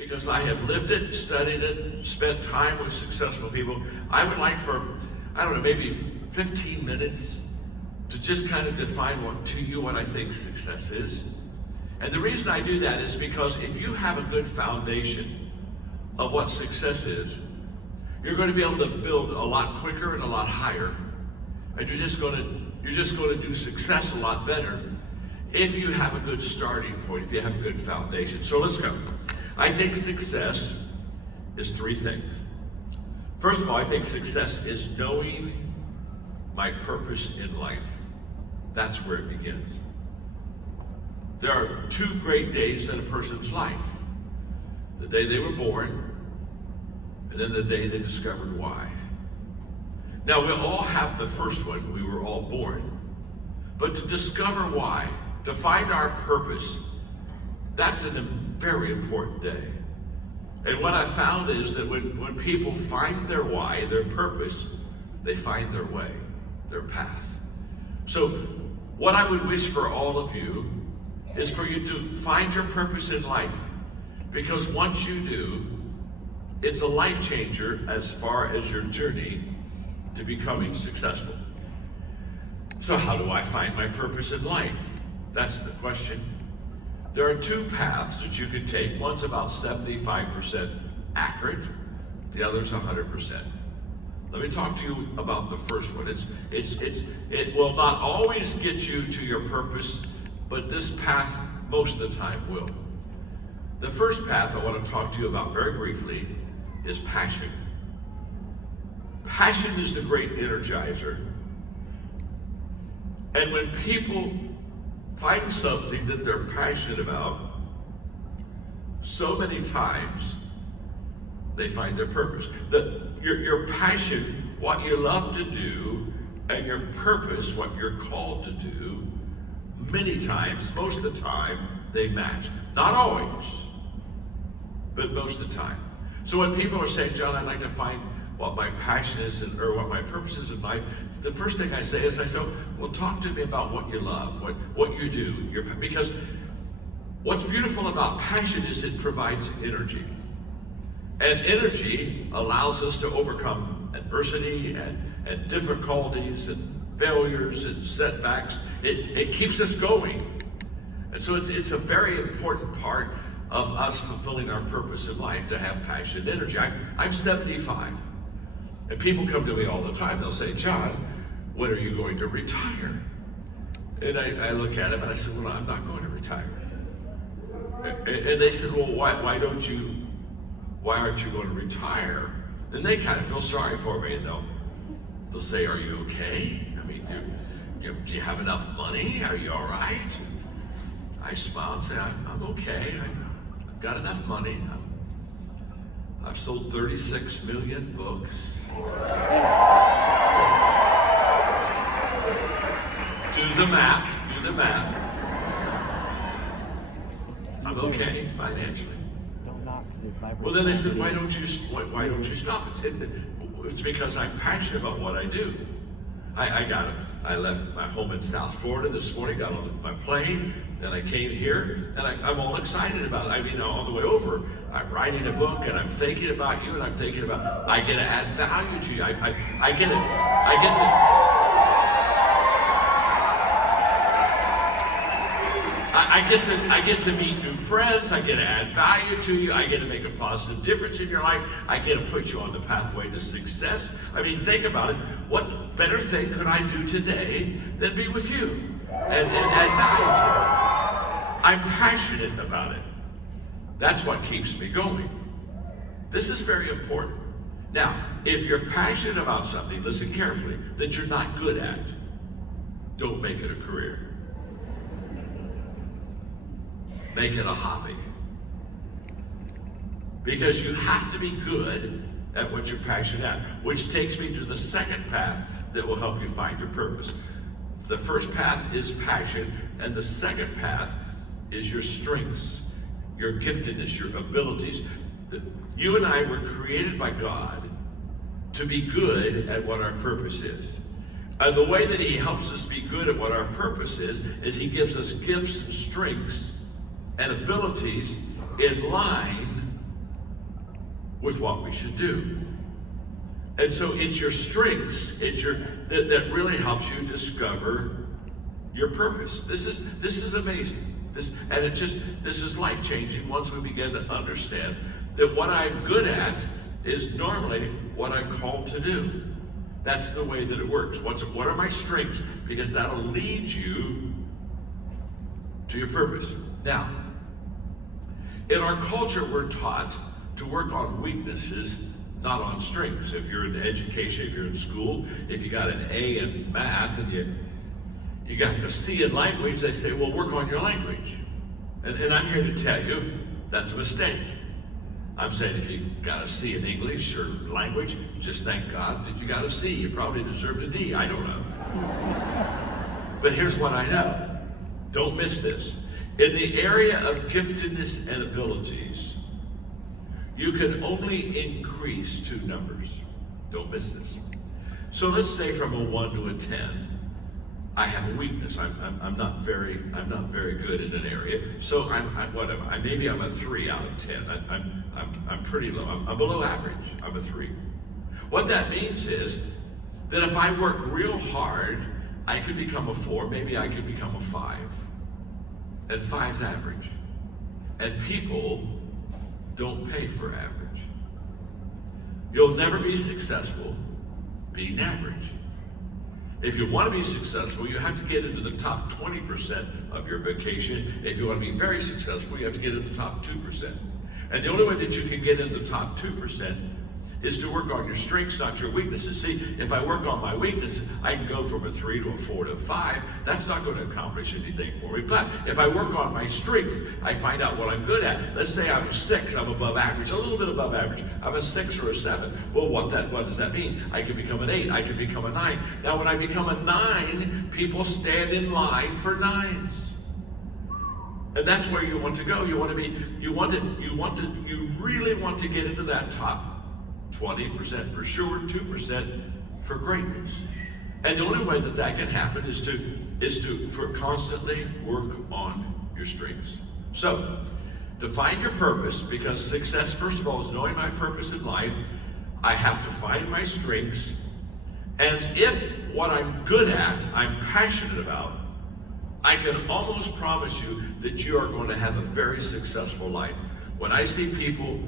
because I have lived it, studied it, spent time with successful people. I would like for, I don't know, maybe 15 minutes to just kind of define what I think success is. And the reason I do that is because if you have a good foundation of what success is, you're going to be able to build a lot quicker and a lot higher. And you're just going to do success a lot better if you have a good starting point, if you have a good foundation. So let's go. I think success is three things. First of all, I think success is knowing my purpose in life. That's where it begins. There are two great days in a person's life. The day they were born, and then the day they discovered why. Now, we all have the first one, we were all born. But to discover why, to find our purpose, that's a very important day. And what I found is that when people find their why, their purpose, they find their way, their path. So what I would wish for all of you is for you to find your purpose in life. Because once you do, it's a life changer as far as your journey to becoming successful. So how do I find my purpose in life? That's the question. There are two paths that you can take. One's about 75% accurate, the other's 100%. Let me talk to you about the first one. It will not always get you to your purpose, but this path most of the time will. The first path I want to talk to you about very briefly is passion. Passion is the great energizer. And when people find something that they're passionate about, so many times they find their purpose. Your passion, what you love to do, and your purpose, what you're called to do, many times, most of the time, they match. Not always, but most of the time. So when people are saying, John, I'd like to find what my passion is or what my purpose is in life, the first thing I say is, well, talk to me about what you love, what you do. Because what's beautiful about passion is it provides energy. And energy allows us to overcome adversity and difficulties and failures and setbacks. It keeps us going. And so it's a very important part of us fulfilling our purpose in life to have passion and energy. I'm 75. And people come to me all the time. They'll say, John, when are you going to retire? And I look at them and I said, well, I'm not going to retire. And they said, well, why aren't you going to retire? Then they kind of feel sorry for me, and they'll say, are you okay? I mean, do you have enough money? Are you all right? I smile and say, I'm okay. I've got enough money. I've sold 36 million books. Do the math. I'm okay financially. Well, then they said, why don't you stop? It's because I'm passionate about what I do. I left my home in South Florida this morning, got on my plane, then I came here, and I'm all excited about it. I mean, on the way over, I'm writing a book, and I'm thinking about you, and I'm thinking about, I get to add value to you. I get to meet new friends. I get to add value to you. I get to make a positive difference in your life. I get to put you on the pathway to success. I mean, think about it. What better thing could I do today than be with you and add value to you? I'm passionate about it. That's what keeps me going. This is very important. Now, if you're passionate about something, listen carefully, that you're not good at, don't make it a career. Make it a hobby. Because you have to be good at what you're passionate at, which takes me to the second path that will help you find your purpose. The first path is passion, and the second path is your strengths, your giftedness, your abilities. You and I were created by God to be good at what our purpose is. And the way that He helps us be good at what our purpose is He gives us gifts and strengths and abilities in line with what we should do. And so it's your strengths, that really helps you discover your purpose. This is amazing. This is life-changing once we begin to understand that what I'm good at is normally what I'm called to do. That's the way that it works. What are my strengths? Because that'll lead you to your purpose. Now, in our culture, we're taught to work on weaknesses, not on strengths. If you're in education, if you're in school, if you got an A in math and you got a C in language, they say, well, work on your language. And I'm here to tell you, that's a mistake. I'm saying if you got a C in English or language, just thank God that you got a C. You probably deserved a D, I don't know. But here's what I know. Don't miss this. In the area of giftedness and abilities, you can only increase 2 numbers. Don't miss this. So let's say from a 1 to a 10, I have a weakness. I'm not very good in an area. So maybe I'm a 3 out of 10. I'm pretty low. I'm below average. I'm a 3. What that means is that if I work real hard, I could become a 4. Maybe I could become a 5. And 5's average. And people don't pay for average. You'll never be successful being average. If you want to be successful, you have to get into the top 20% of your vocation. If you want to be very successful, you have to get into the top 2%. And the only way that you can get into the top 2% is to work on your strengths, not your weaknesses. See, if I work on my weaknesses, I can go from a 3 to a 4 to a 5. That's not going to accomplish anything for me. But if I work on my strengths, I find out what I'm good at. Let's say I'm a 6, I'm above average, a little bit above average. I'm a 6 or a 7. Well, what does that mean? I can become an 8, I can become a 9. Now, when I become a 9, people stand in line for 9s. And that's where you want to go. You really want to get into that top 20% for sure, 2% for greatness. And the only way that can happen is to constantly work on your strengths. So, to find your purpose, because success, first of all, is knowing my purpose in life, I have to find my strengths. And if what I'm good at, I'm passionate about, I can almost promise you that you are going to have a very successful life. When I see people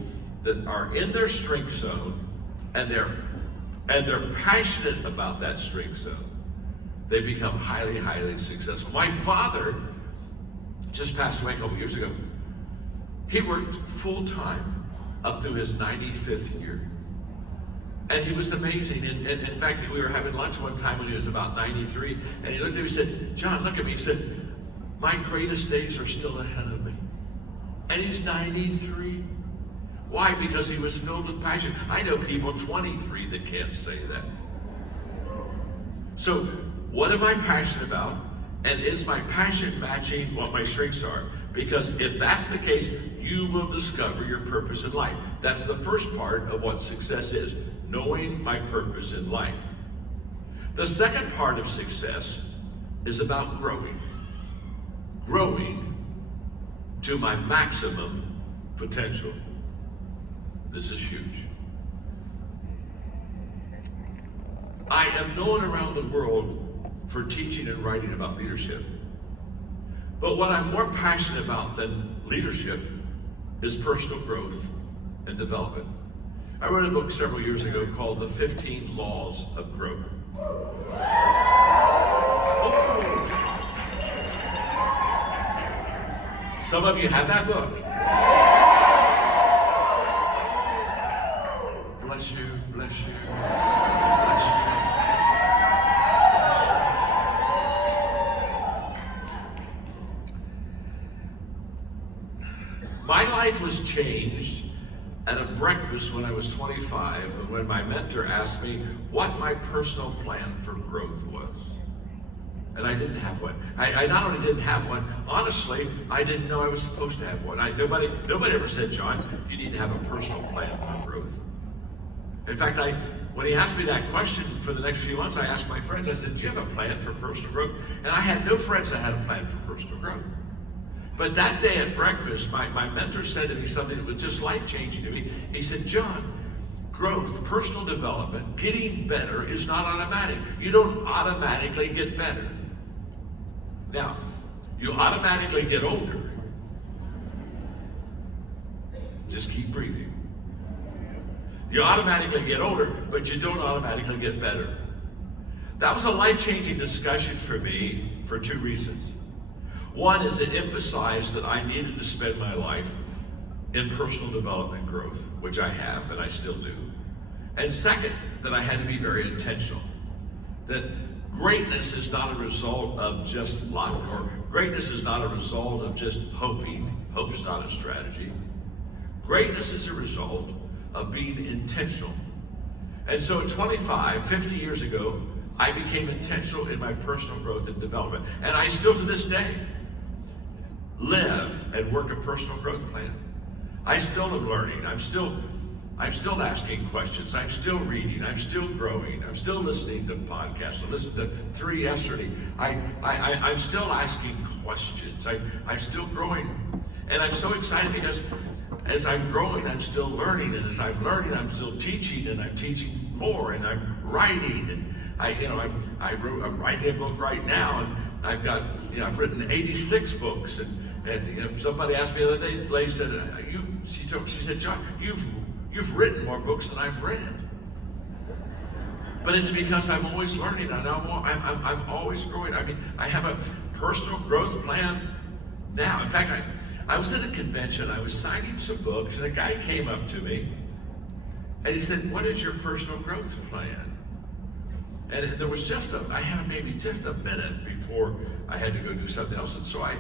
that are in their strength zone and they're passionate about that strength zone, they become highly, highly successful. My father just passed away a couple years ago. He worked full time up through his 95th year. And he was amazing. And in fact, we were having lunch one time when he was about 93, and he looked at me and said, John, look at me. He said, my greatest days are still ahead of me. And he's 93. Why? Because he was filled with passion. I know people 23 that can't say that. So, what am I passionate about? And is my passion matching what my strengths are? Because if that's the case, you will discover your purpose in life. That's the first part of what success is, knowing my purpose in life. The second part of success is about growing. Growing to my maximum potential. This is huge. I am known around the world for teaching and writing about leadership. But what I'm more passionate about than leadership is personal growth and development. I wrote a book several years ago called The 15 Laws of Growth. Oh. Some of you have that book. Bless you, bless you, bless you. My life was changed at a breakfast when I was 25, and when my mentor asked me what my personal plan for growth was. And I didn't have one. I not only didn't have one, honestly, I didn't know I was supposed to have one. Nobody ever said, John, you need to have a personal plan for growth. In fact, when he asked me that question for the next few months, I asked my friends, I said, do you have a plan for personal growth? And I had no friends that had a plan for personal growth. But that day at breakfast, my mentor said to me something that was just life-changing to me. He said, John, growth, personal development, getting better is not automatic. You don't automatically get better. Now, you automatically get older. Just keep breathing. You automatically get older, but you don't automatically get better. That was a life-changing discussion for me for two reasons. One is it emphasized that I needed to spend my life in personal development growth, which I have and I still do. And second, that I had to be very intentional. That greatness is not a result of just luck, or greatness is not a result of just hoping. Hope's not a strategy. Greatness is a result of being intentional. And so at 25, 50 years ago, I became intentional in my personal growth and development. And I still to this day live and work a personal growth plan. I still am learning. I'm still asking questions. I'm still reading. I'm still growing. I'm still listening to podcasts. I listened to 3 yesterday. I'm still asking questions. I'm still growing. And I'm so excited because as I'm growing, I'm still learning. And as I'm learning, I'm still teaching, and I'm teaching more, and I'm writing. And I'm writing a book right now, and I've written 86 books. And somebody asked me the other day, they said, she said, John, you've written more books than I've read. But it's because I'm always learning, and I'm always growing. I mean, I have a personal growth plan now. In fact, I was at a convention, I was signing some books, and a guy came up to me, and he said, what is your personal growth plan? And there was I had maybe just a minute before I had to go do something else. And so I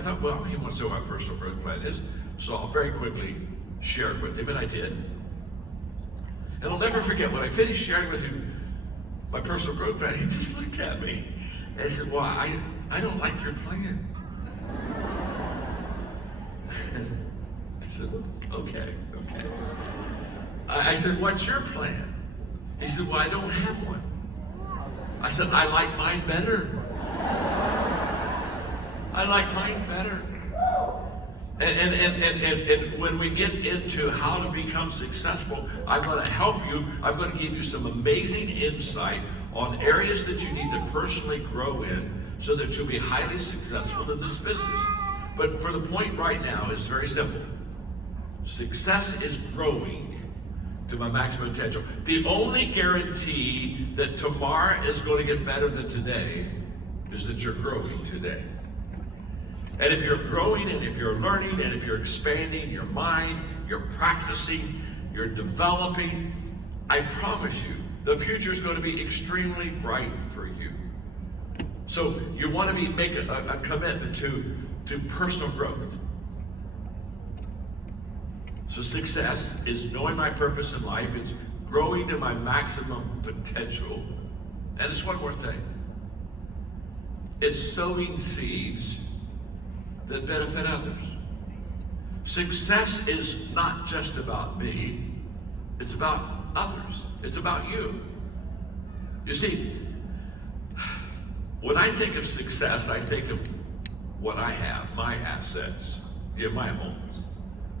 thought, well, he wants to know what my personal growth plan is. So I'll very quickly share it with him, and I did. And I'll never forget, when I finished sharing with him my personal growth plan, he just looked at me and said, well, I don't like your plan. I said, okay. I said, what's your plan? He said, well, I don't have one. I said, I like mine better. I like mine better. And when we get into how to become successful, I'm going to help you. I'm going to give you some amazing insight on areas that you need to personally grow in so that you'll be highly successful in this business. But for the point right now, it's very simple. Success is growing to my maximum potential. The only guarantee that tomorrow is going to get better than today is that you're growing today. And if you're growing, and if you're learning, and if you're expanding your mind, you're practicing, you're developing, I promise you, the future is going to be extremely bright for you. So you want to make a commitment to personal growth. So success is knowing my purpose in life. It's growing to my maximum potential. And it's one more thing. It's sowing seeds that benefit others. Success is not just about me. It's about others. It's about you. You see, when I think of success, I think of what I have, my assets, my homes,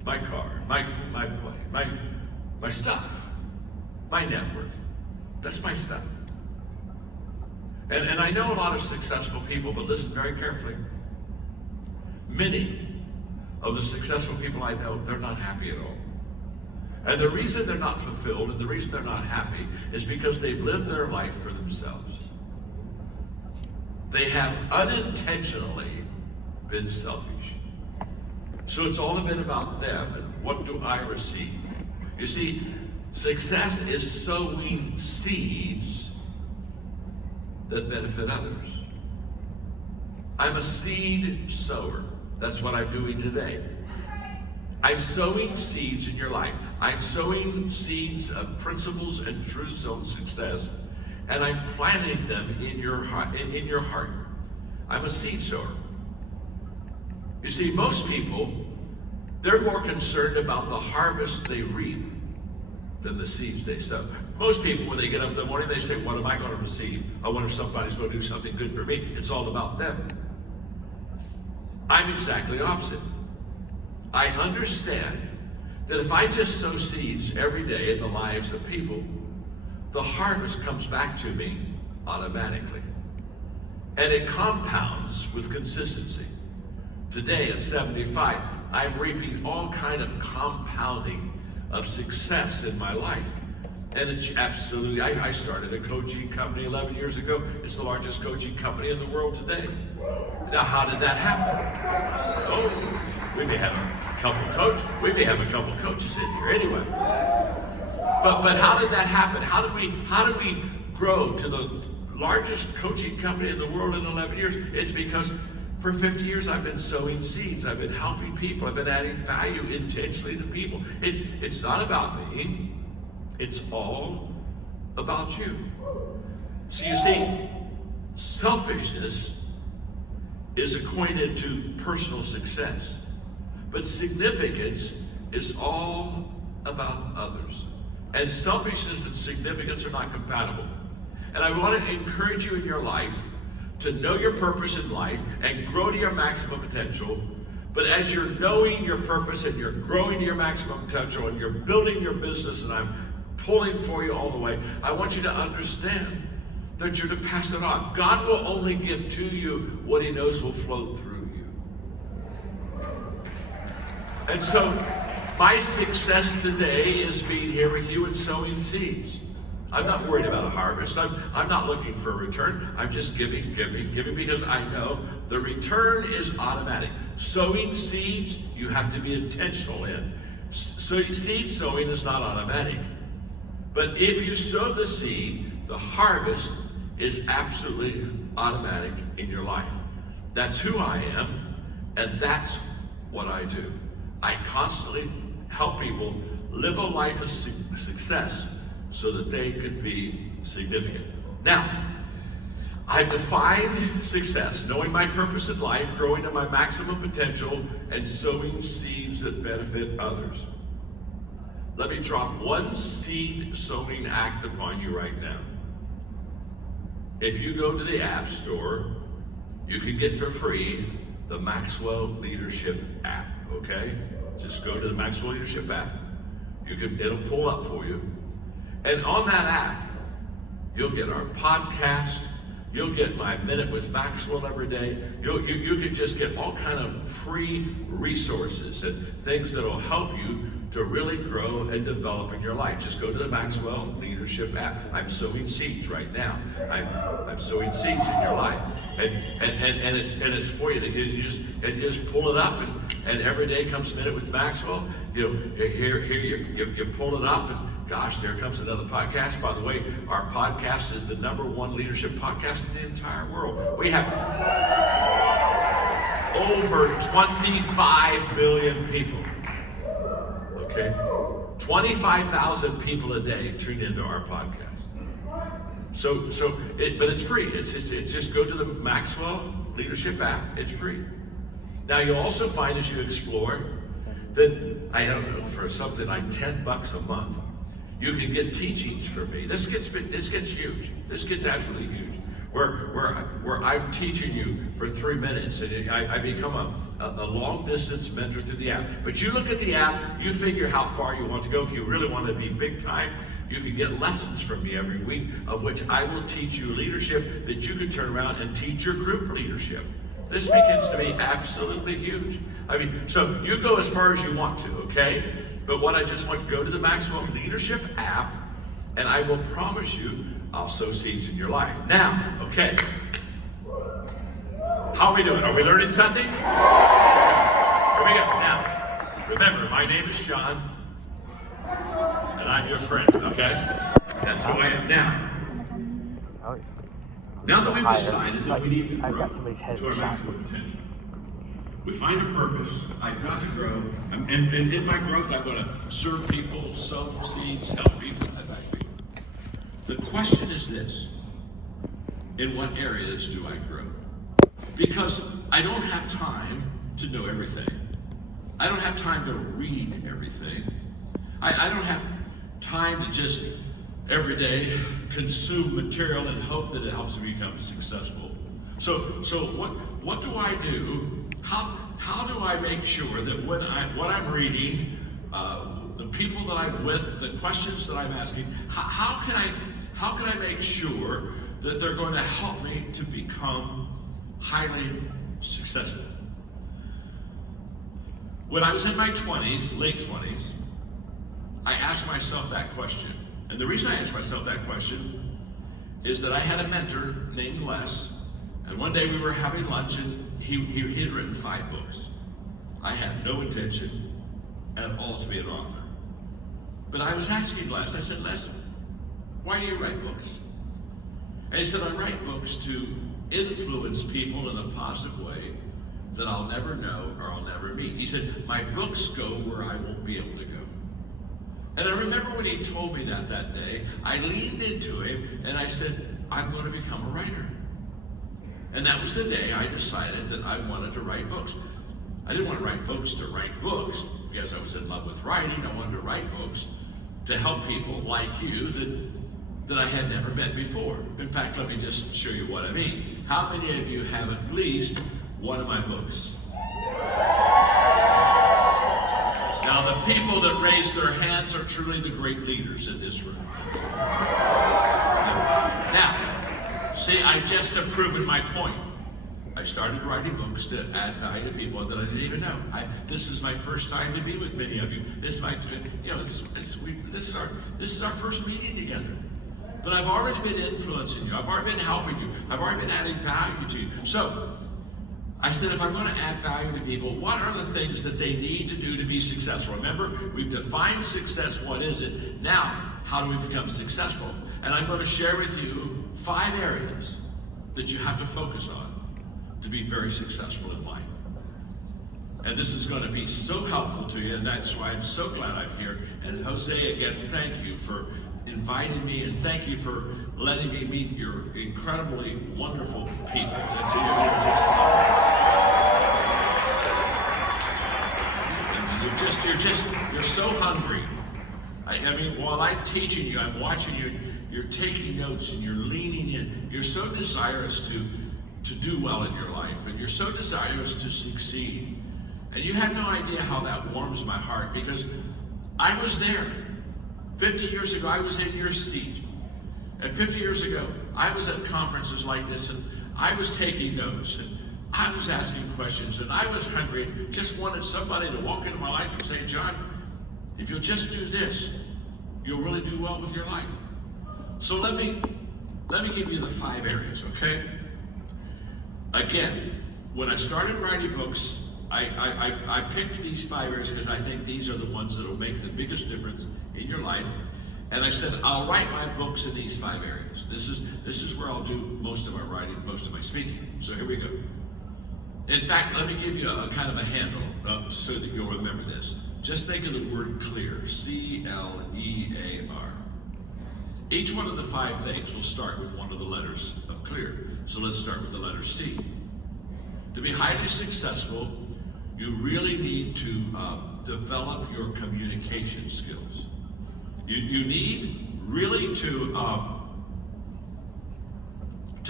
my car, my plane, my stuff, my net worth. That's my stuff. And I know a lot of successful people, but listen very carefully. Many of the successful people I know, they're not happy at all. And the reason they're not fulfilled and the reason they're not happy is because they've lived their life for themselves. They have unintentionally been selfish. So it's all been about them and what do I receive? You see, success is sowing seeds that benefit others. I'm a seed sower. That's what I'm doing today. I'm sowing seeds in your life. I'm sowing seeds of principles and truths on success, and I'm planting them in your heart. I'm a seed sower. You see, most people, they're more concerned about the harvest they reap than the seeds they sow. Most people, when they get up in the morning, they say, what am I going to receive? I wonder if somebody's going to do something good for me. It's all about them. I'm exactly opposite. I understand that if I just sow seeds every day in the lives of people, the harvest comes back to me automatically. And it compounds with consistency. Today at 75, I'm reaping all kind of compounding of success in my life. And it's absolutely, I started a coaching company 11 years ago. It's the largest coaching company in the world today. Now, how did that happen? Oh, we may have a couple coaches in here anyway. But how did that happen? How did we grow to the largest coaching company in the world in 11 years? It's because for 50 years I've been sowing seeds. I've been helping people. I've been adding value intentionally to people. It's not about me. It's all about you. So you see, selfishness is acquainted to personal success, but significance is all about others. And selfishness and significance are not compatible. And I want to encourage you in your life to know your purpose in life and grow to your maximum potential. But as you're knowing your purpose and you're growing to your maximum potential and you're building your business, and I'm pulling for you all the way, I want you to understand that you're to pass it on. God will only give to you what he knows will flow through you. And so my success today is being here with you and sowing seeds. I'm not worried about a harvest. I'm not looking for a return. I'm just giving because I know the return is automatic. Sowing seeds, you have to be intentional in. So seed sowing is not automatic. But if you sow the seed, the harvest is absolutely automatic in your life. That's who I am, and that's what I do. I constantly help people live a life of success so that they could be significant. Now, I've defined success, knowing my purpose in life, growing to my maximum potential, and sowing seeds that benefit others. Let me drop one seed sowing act upon you right now. If you go to the App Store, you can get for free the Maxwell Leadership app, okay? Just go to the Maxwell Leadership app. It'll pull up for you. And on that app, you'll get our podcast. You'll get my Minute with Maxwell every day. You can just get all kind of free resources and things that will help you to really grow and develop in your life. Just go to the Maxwell Leadership app. I'm sowing seeds right now. I'm sowing seeds in your life, and it's for you. You just pull it up, and every day comes Minute with Maxwell. You pull it up, and gosh, there comes another podcast. By the way, our podcast is the #1 leadership podcast in the entire world. We have over 25 million people. Okay? 25,000 people a day tune into our podcast. But it's free. It's just go to the Maxwell Leadership app. It's free. Now you'll also find as you explore that, I don't know, for something like $10 a month, you can get teachings from me. This gets huge. This gets absolutely huge. Where I'm teaching you for 3 minutes, and I become a long distance mentor through the app. But you look at the app, you figure how far you want to go. If you really want to be big time, you can get lessons from me every week, of which I will teach you leadership that you can turn around and teach your group leadership. This begins to be absolutely huge. I mean, so you go as far as you want to, okay? But what I just want, go to the Maxwell Leadership app, and I will promise you, I'll sow seeds in your life. Now, okay. How are we doing? Are we learning something? Here we go. Now, remember, my name is John, and I'm your friend, okay? That's who I am. Now that we've decided that we need to grow to our maximum potential, we find a purpose. I've got to grow, and in my growth, I'm going to serve people, sow seeds, help people. The question is this: in what areas do I grow? Because I don't have time to know everything. I don't have time to read everything. I don't have time to just every day consume material and hope that it helps me become successful. So what do I do how do I make sure that what I'm reading, the people that I'm with, the questions that I'm asking, how can I make sure that they're going to help me to become highly successful? When I was in my 20s, late 20s, I asked myself that question. And the reason I asked myself that question is that I had a mentor named Les, and one day we were having lunch, and he had written 5 books. I had no intention at all to be an author. But I was asking Les, I said, Les, why do you write books? And he said, I write books to influence people in a positive way that I'll never know or I'll never meet. He said, my books go where I won't be able to go. And I remember when he told me that day, I leaned into him and I said, I'm going to become a writer. And that was the day I decided that I wanted to write books. I didn't want to write books to write books because I was in love with writing. I wanted to write books to help people like you that I had never met before. In fact, let me just show you what I mean. How many of you have at least one of my books? Now, the people that raise their hands are truly the great leaders in this room. Now, see, I just have proven my point. I started writing books to add value to people that I didn't even know. This is my first time to be with many of you. This is our first meeting together. But I've already been influencing you. I've already been helping you. I've already been adding value to you. So I said, if I'm going to add value to people, what are the things that they need to do to be successful? Remember, we've defined success. What is it? Now, how do we become successful? And I'm going to share with you 5 areas that you have to focus on to be very successful in life. And this is going to be so helpful to you, and that's why I'm so glad I'm here. And Jose, again, thank you for inviting me, and thank you for letting me meet your incredibly wonderful people. You're so hungry. I mean, while I'm teaching you, I'm watching you, you're taking notes and you're leaning in. You're so desirous to do well in your life, and you're so desirous to succeed. And you have no idea how that warms my heart, because I was there. 50 years ago, I was in your seat. And 50 years ago, I was at conferences like this, and I was taking notes, and I was asking questions, and I was hungry, and just wanted somebody to walk into my life and say, John, if you'll just do this, you'll really do well with your life. So let me give you the 5 areas, okay? Again, when I started writing books, I picked these 5 areas because I think these are the ones that will make the biggest difference in your life. And I said, I'll write my books in these 5 areas. This is where I'll do most of my writing, most of my speaking. So here we go. In fact, let me give you a kind of a handle so that you'll remember this. Just think of the word clear, C-L-E-A-R. Each one of the 5 things will start with one of the letters of clear. So let's start with the letter C. To be highly successful, you really need to develop your communication skills. You need really to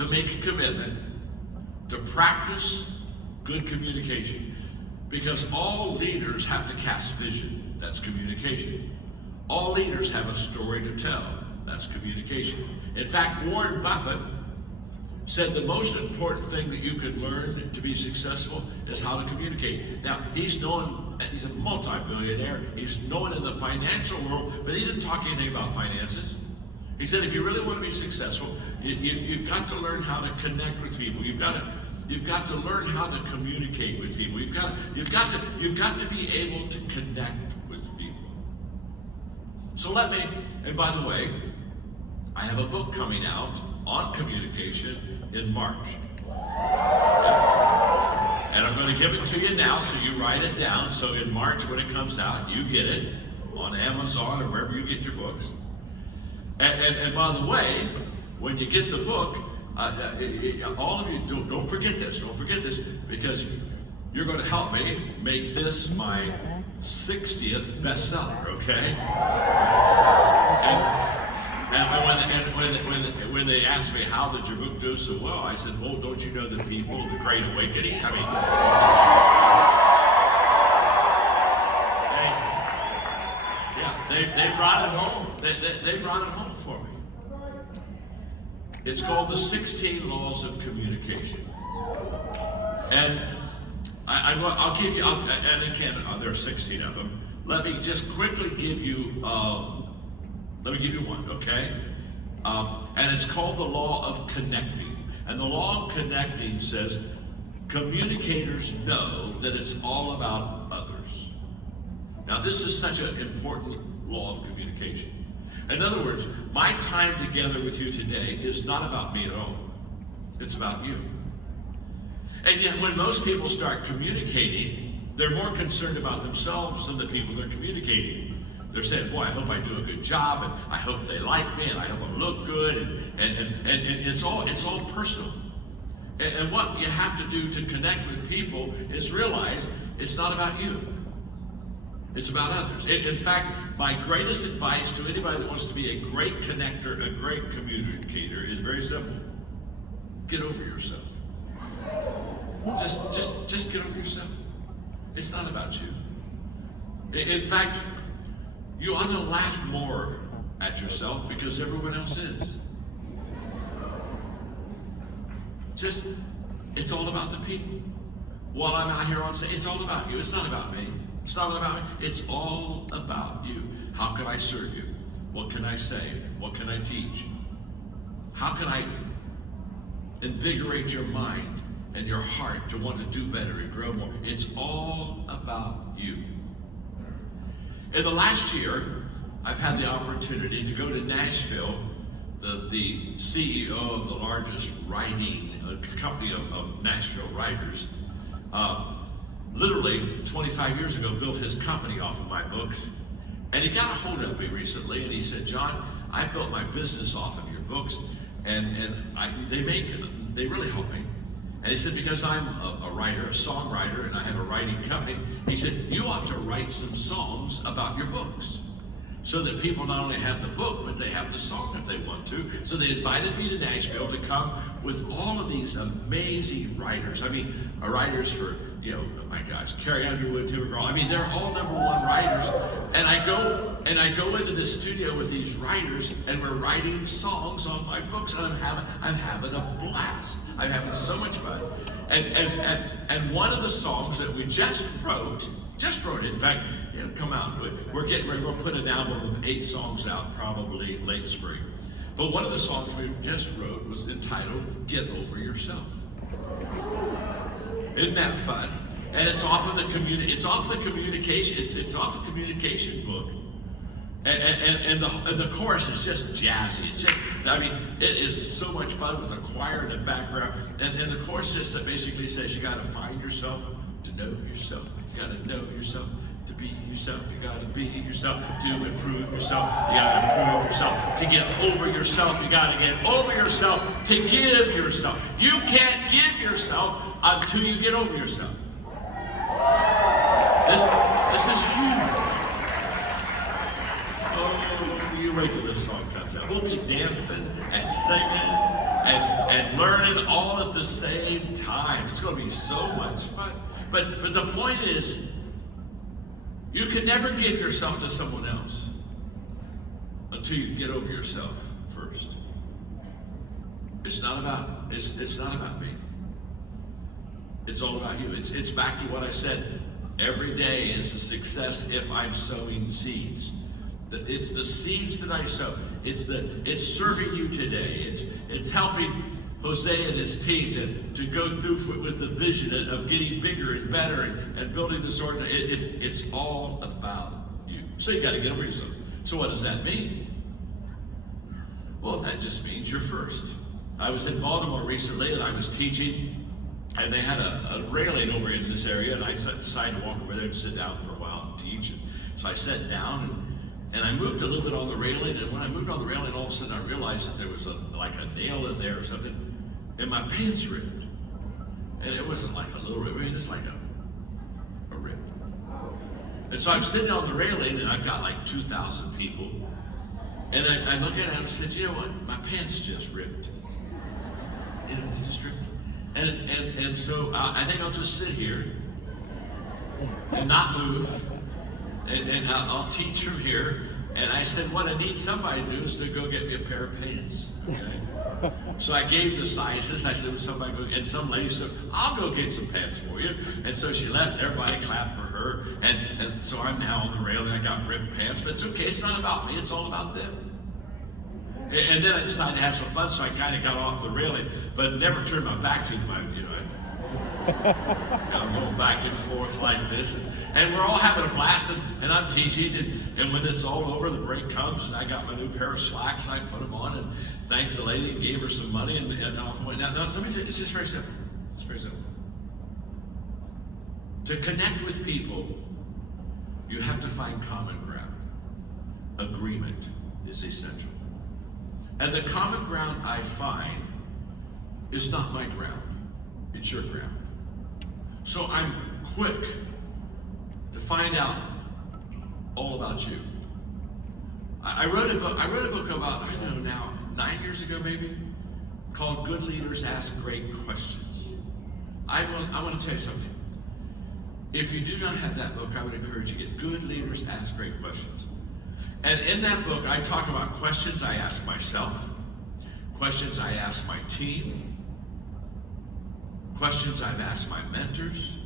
make a commitment to practice good communication, because all leaders have to cast vision. That's communication. All leaders have a story to tell. That's communication. In fact, Warren Buffett said the most important thing that you could learn to be successful is how to communicate. Now, he's a multi-billionaire, he's known in the financial world, but he didn't talk anything about finances. He said if you really want to be successful, you've got to learn how to connect with people. You've got to learn how to communicate with people. You've got to be able to connect with people. So and by the way, I have a book coming out on communication in March. And I'm going to give it to you now, so you write it down. So in March, when it comes out, you get it on Amazon or wherever you get your books. And by the way, when you get the book, all of you, don't forget this. Don't forget this, because you're going to help me make this my 60th bestseller, okay? And when they asked me, how did your book do so well? I said, well, don't you know the people, the Great Awakening? I mean, They brought it home. They brought it home for me. It's called the 16 Laws of Communication. And I'll give you, and again, there are 16 of them. Let me just quickly give you, one, okay? And it's called the law of connecting. And the law of connecting says, communicators know that it's all about others. Now, this is such an important law of communication. In other words, my time together with you today is not about me at all. It's about you. And yet, when most people start communicating, they're more concerned about themselves than the people they're communicating. They're saying, boy, I hope I do a good job, and I hope they like me, and I hope I look good, and it's all personal. And what you have to do to connect with people is realize it's not about you. It's about others. In fact, my greatest advice to anybody that wants to be a great connector, a great communicator, is very simple. Get over yourself. Just get over yourself. It's not about you. In fact, you ought to laugh more at yourself because everyone else is. It's all about the people. While I'm out here on stage, it's all about you. It's not about me. It's not about me. It's all about you. How can I serve you? What can I say? What can I teach? How can I invigorate your mind and your heart to want to do better and grow more? It's all about you. In the last year, I've had the opportunity to go to Nashville. The CEO of the largest writing company of Nashville writers, literally 25 years ago, built his company off of my books. And he got a hold of me recently, and he said, John, I built my business off of your books, and they really help me. And he said, because I'm a writer, a songwriter, and I have a writing company, he said, you ought to write some songs about your books, so that people not only have the book, but they have the song if they want to. So they invited me to Nashville to come with all of these amazing writers. I mean, writers for, oh my gosh, Carrie Underwood, Tim McGraw. I mean, they're all #1 writers. And I go into this studio with these writers, and we're writing songs on my books, and I'm having a blast. I'm having so much fun. And one of the songs that we just wrote it. In fact, it'll come out. We're going to put an album of 8 songs out probably late spring. But one of the songs we just wrote was entitled "Get Over Yourself." Isn't that fun? And it's off of the communication. It's off the communication book. And the chorus is just jazzy. It's just, it is so much fun with a choir in the background. And the chorus just basically says you got to find yourself to know yourself. You got to know yourself to be yourself. You got to be yourself to improve yourself. You got to improve yourself to get over yourself. You got to get over yourself to give yourself. You can't give yourself until you get over yourself. This is huge. Oh, you wait till this song comes out. We'll be dancing and singing and learning all at the same time. It's going to be so much fun. But the point is, you can never give yourself to someone else until you get over yourself first. It's not about me. It's all about you. It's back to what I said. Every day is a success if I'm sowing seeds. It's the seeds that I sow. It's serving you today. It's helping Jose and his team to go through with the vision of getting bigger and better and building this organization. It's all about you. So you got to get over yourself. So what does that mean? Well, that just means you're first. I was in Baltimore recently, and I was teaching, and they had a railing over in this area, and I decided to walk over there and sit down for a while and teach. And so I sat down, and I moved a little bit on the railing, and when I moved on the railing, all of a sudden I realized that there was like a nail in there or something, and my pants ripped. And it wasn't like a little rip, it's like a rip. And so I'm sitting on the railing, and I've got like 2,000 people, and I look at it and I said, you know what, my pants just ripped. They just ripped. And so I think I'll just sit here and not move, and I'll teach from here, And I said, what I need somebody to do is to go get me a pair of pants. Okay? So I gave the sizes. I said, "Would somebody go?" And some lady said, "I'll go get some pants for you." And so she left. Everybody clapped for her. And so I'm now on the railing. I got ripped pants, but it's okay. It's not about me. It's all about them. And then I decided to have some fun, so I kind of got off the railing, but never turned my back to them. I'm going back and forth like this, and we're all having a blast, and I'm teaching, and when it's all over, the break comes, and I got my new pair of slacks, and I put them on, and thanked the lady, and gave her some money, and off I went. Now, let me it's just very simple. It's very simple. To connect with people, you have to find common ground. Agreement is essential. And the common ground I find is not my ground. It's your ground. So I'm quick to find out all about you. I wrote a book about, I don't know now, 9 years ago maybe, called Good Leaders Ask Great Questions. I want to tell you something. If you do not have that book, I would encourage you to get Good Leaders Ask Great Questions. And in that book, I talk about questions I ask myself, questions I ask my team, questions I've asked my mentors.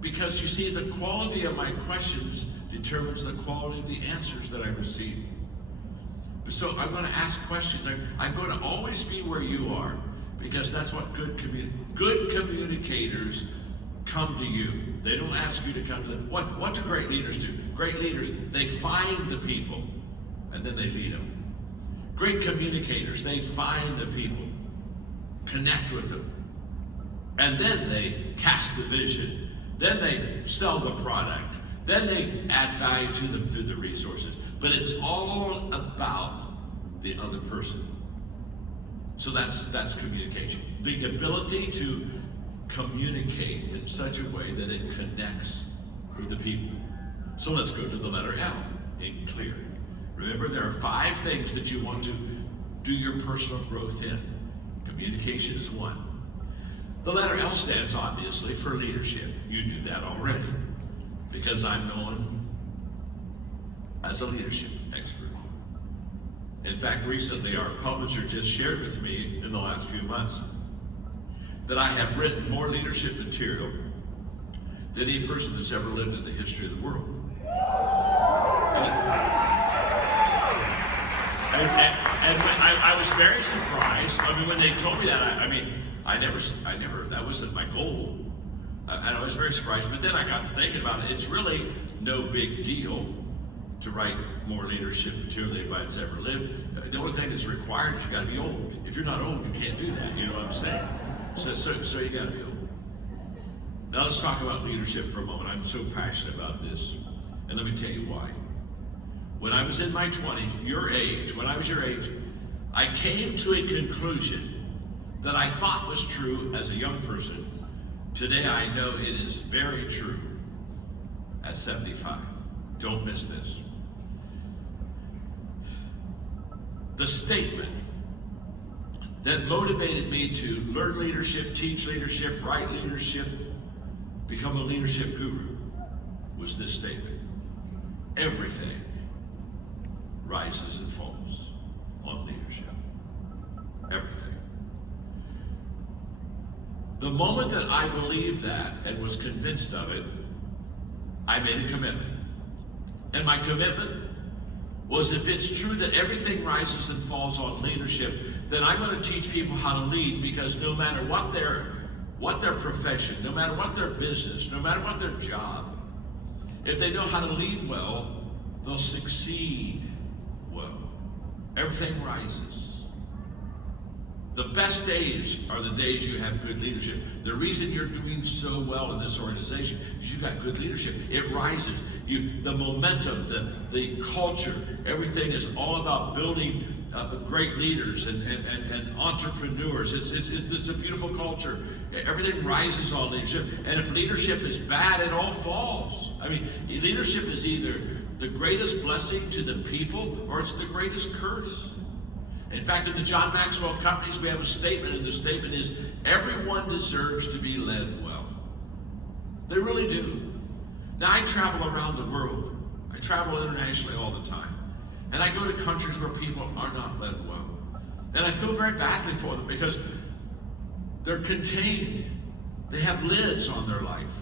Because you see, the quality of my questions determines the quality of the answers that I receive. So I'm going to ask questions. I'm going to always be where you are, because that's what good communicators come to you. They don't ask you to come to them. What do great leaders do? Great leaders, they find the people, and then they lead them. Great communicators, they find the people, connect with them, and then they cast the vision. Then they sell the product. Then they add value to them through the resources. But it's all about the other person. So that's communication. The ability to communicate in such a way that it connects with the people. So let's go to the letter L, in clear. Remember, there are 5 things that you want to do your personal growth in. Communication is one. The letter L stands, obviously, for leadership. You knew that already, because I'm known as a leadership expert. In fact, recently our publisher just shared with me in the last few months that I have written more leadership material than any person that's ever lived in the history of the world. And I was very surprised. I mean, when they told me that, I never, that wasn't my goal. And I was very surprised. But then I got to thinking about it. It's really no big deal to write more leadership material than anybody's ever lived. The only thing that's required is you got to be old. If you're not old, you can't do that. You know what I'm saying? So you got to be old. Now let's talk about leadership for a moment. I'm so passionate about this. And let me tell you why. When I was in my 20s, when I was your age, I came to a conclusion that I thought was true as a young person. Today I know it is very true at 75. Don't miss this. The statement that motivated me to learn leadership, teach leadership, write leadership, become a leadership guru was this statement. Everything rises and falls on leadership. Everything. The moment that I believed that and was convinced of it, I made a commitment. And my commitment was, if it's true that everything rises and falls on leadership, then I'm going to teach people how to lead, because no matter what their profession, no matter what their business, no matter what their job, if they know how to lead well, they'll succeed well. Everything rises. The best days are the days you have good leadership. The reason you're doing so well in this organization is you've got good leadership. It rises. The momentum, the culture, everything is all about building great leaders and entrepreneurs. It's a beautiful culture. Everything rises on leadership. And if leadership is bad, it all falls. I mean, leadership is either the greatest blessing to the people or it's the greatest curse. In fact, in the John Maxwell companies, we have a statement, and the statement is, everyone deserves to be led well. They really do. Now, I travel around the world, I travel internationally all the time. And I go to countries where people are not led well. And I feel very badly for them because they're contained. They have lids on their life.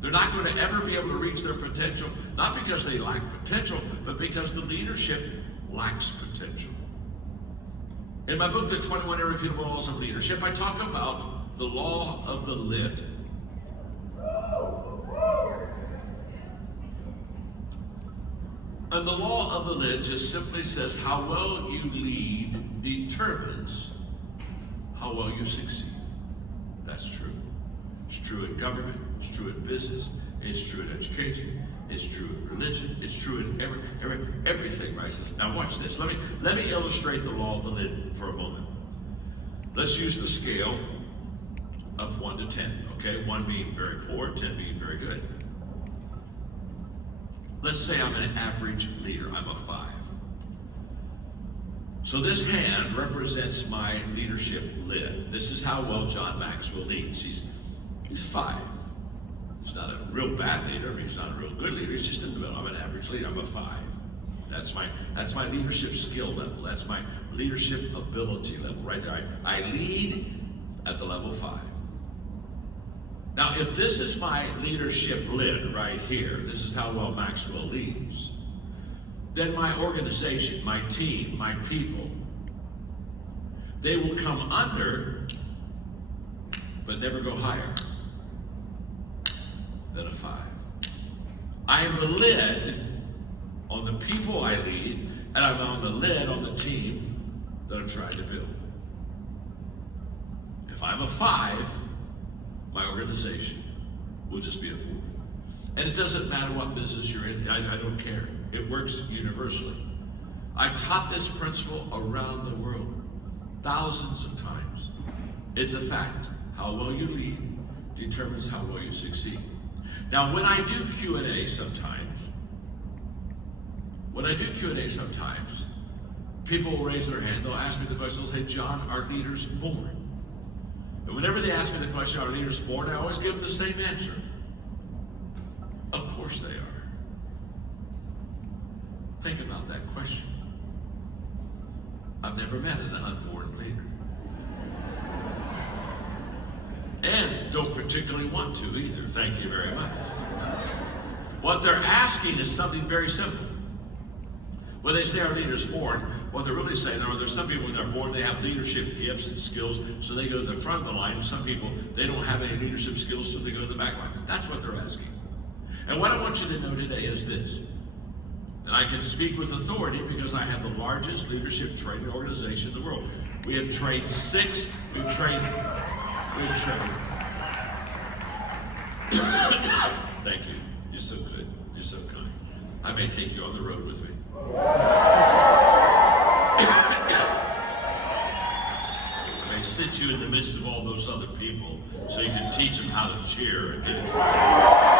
They're not going to ever be able to reach their potential, not because they lack potential, but because the leadership lacks potential. In my book, The 21 Irrefutable Laws of Leadership, I talk about the law of the lid. And the law of the lid just simply says how well you lead determines how well you succeed. That's true. It's true in government, it's true in business, it's true in education, it's true in religion, it's true in everything, right? Now watch this. Let me illustrate the law of the lid for a moment. Let's use the scale of 1 to 10, okay? 1 being very poor, 10 being very good. Let's say I'm an average leader, I'm a 5. So this hand represents my leadership lid. This is how well John Maxwell leads. He's 5. He's not a real bad leader, he's not a real good leader, he's just in the middle. I'm an average leader, I'm a 5. That's my leadership skill level. That's my leadership ability level right there. I lead at the level 5. Now, if this is my leadership lid right here, this is how well Maxwell leads, then my organization, my team, my people, they will come under, but never go higher than a 5. I am the lid on the people I lead, and I'm on the lid on the team that I'm trying to build. If I'm a 5, my organization will just be a 4. And it doesn't matter what business you're in, I don't care. It works universally. I've taught this principle around the world thousands of times. It's a fact. How well you lead determines how well you succeed. Now, when I do Q&A sometimes, people will raise their hand, they'll ask me the question, they'll say, John, are leaders born? And whenever they ask me the question, are leaders born, I always give them the same answer. Of course they are. Think about that question. I've never met an unborn leader. And don't particularly want to either. Thank you very much. What they're asking is something very simple. When they say our leaders born, what they're really saying are there's some people when they're born, they have leadership gifts and skills, so they go to the front of the line. Some people, they don't have any leadership skills, so they go to the back line. That's what they're asking. And what I want you to know today is this. And I can speak with authority because I have the largest leadership training organization in the world. We have trained we've trained. Thank you. You're so good. You're so kind. I may take you on the road with me. I may sit you in the midst of all those other people so you can teach them how to cheer and get excited.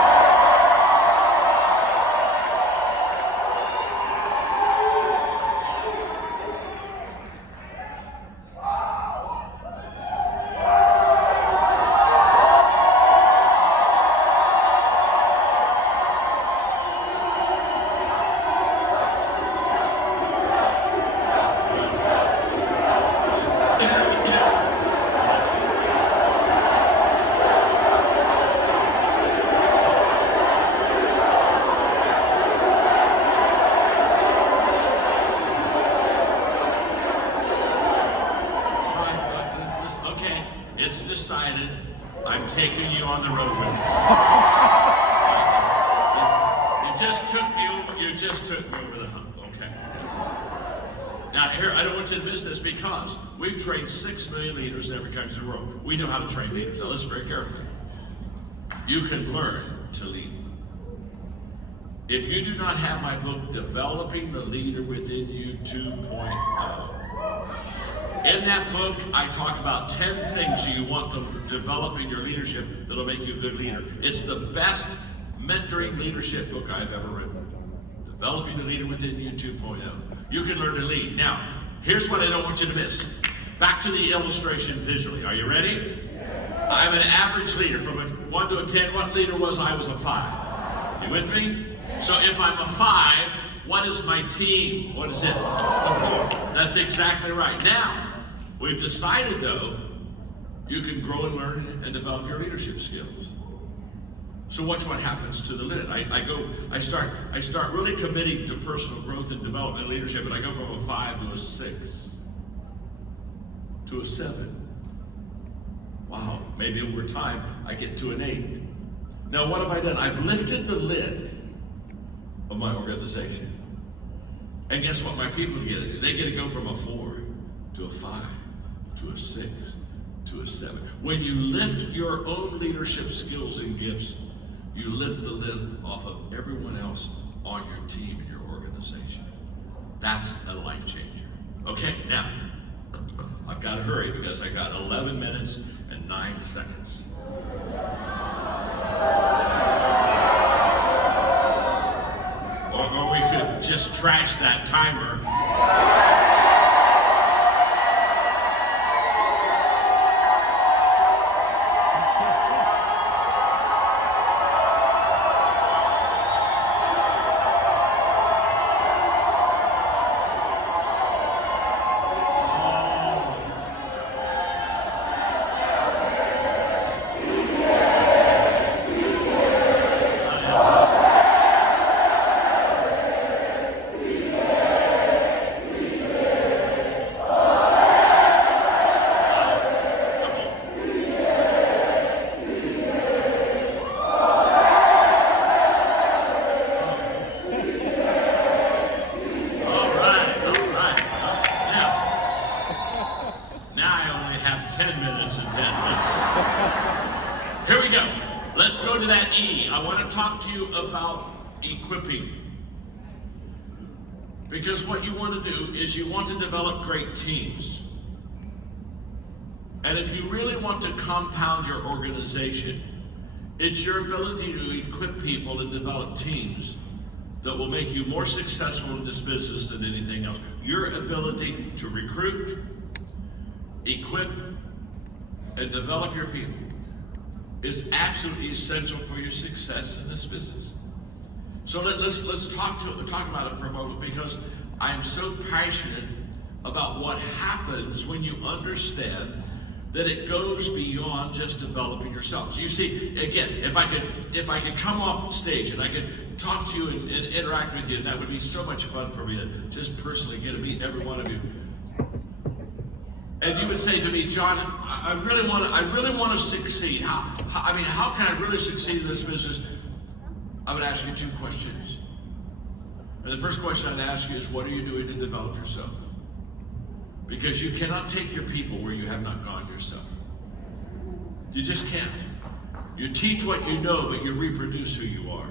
I'm taking you on the road with me. You just took me over the hump, okay? Now here, I don't want you to miss this because we've trained 6 million leaders in every country in the world. We know how to train leaders. Now listen very carefully. You can learn to lead. If you do not have my book, Developing the Leader Within You 2.0, in that book, I talk about 10 things you want to develop in your leadership that'll make you a good leader. It's the best mentoring leadership book I've ever written. Developing the Leader Within You 2.0. You can learn to lead. Now, here's what I don't want you to miss. Back to the illustration visually. Are you ready? I'm an average leader. From a 1 to a 10, what leader was I? I was a 5. You with me? So if I'm a 5, what is my team? What is it? It's a 4. That's exactly right. Now, we've decided though, you can grow and learn and develop your leadership skills. So watch what happens to the lid. I start really committing to personal growth and development and leadership, and I go from a 5 to a 6 to a 7. Wow, maybe over time I get to an 8. Now what have I done? I've lifted the lid of my organization. And guess what my people get to do? They get to go from a 4 to a 5 to a 6 to a 7. When you lift your own leadership skills and gifts, you lift the lid off of everyone else on your team and your organization. That's a life changer. Okay, now, I've got to hurry because I got 11 minutes and 9 seconds. Or we could just trash that timer. Here we go. Let's go to that E. I want to talk to you about equipping. Because what you want to do is you want to develop great teams. And if you really want to compound your organization, it's your ability to equip people and develop teams that will make you more successful in this business than anything else. Your ability to recruit, equip, and develop your people is absolutely essential for your success in this business. So let's talk about it for a moment, because I'm so passionate about what happens when you understand that it goes beyond just developing yourself. So you see, again, if I could come off stage and I could talk to you and interact with you, and that would be so much fun for me to just personally get to meet every one of you. And you would say to me, John, I really want to succeed. How can I really succeed in this business? I would ask you 2 questions. And the first question I'd ask you is, what are you doing to develop yourself? Because you cannot take your people where you have not gone yourself. You just can't. You teach what you know, but you reproduce who you are.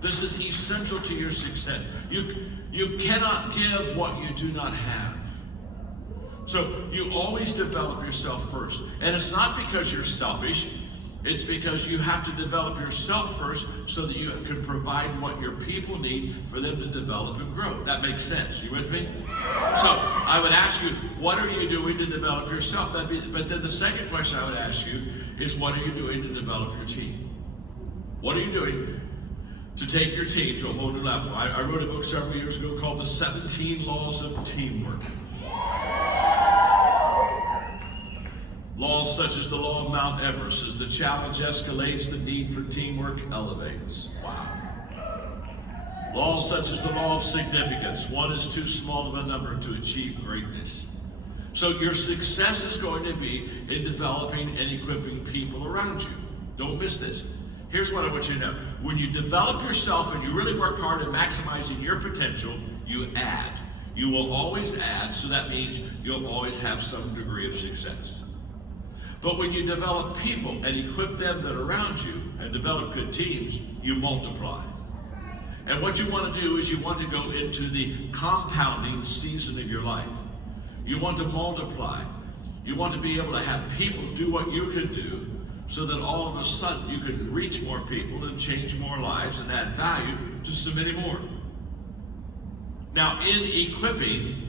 This is essential to your success. You cannot give what you do not have. So you always develop yourself first. And it's not because you're selfish. It's because you have to develop yourself first so that you can provide what your people need for them to develop and grow. That makes sense. You with me? So I would ask you, what are you doing to develop yourself? But then the second question I would ask you is, what are you doing to develop your team? What are you doing to take your team to a whole new level? I wrote a book several years ago called The 17 Laws of Teamwork. Laws such as the law of Mount Everest: as the challenge escalates, the need for teamwork elevates. Wow. Laws such as the law of significance: one is too small of a number to achieve greatness. So your success is going to be in developing and equipping people around you. Don't miss this. Here's what I want you to know. When you develop yourself and you really work hard at maximizing your potential, you add. You will always add, so that means you'll always have some degree of success. But when you develop people and equip them that are around you and develop good teams, you multiply. And what you want to do is you want to go into the compounding season of your life. You want to multiply. You want to be able to have people do what you can do, so that all of a sudden you can reach more people and change more lives and add value to so many more. Now, in equipping,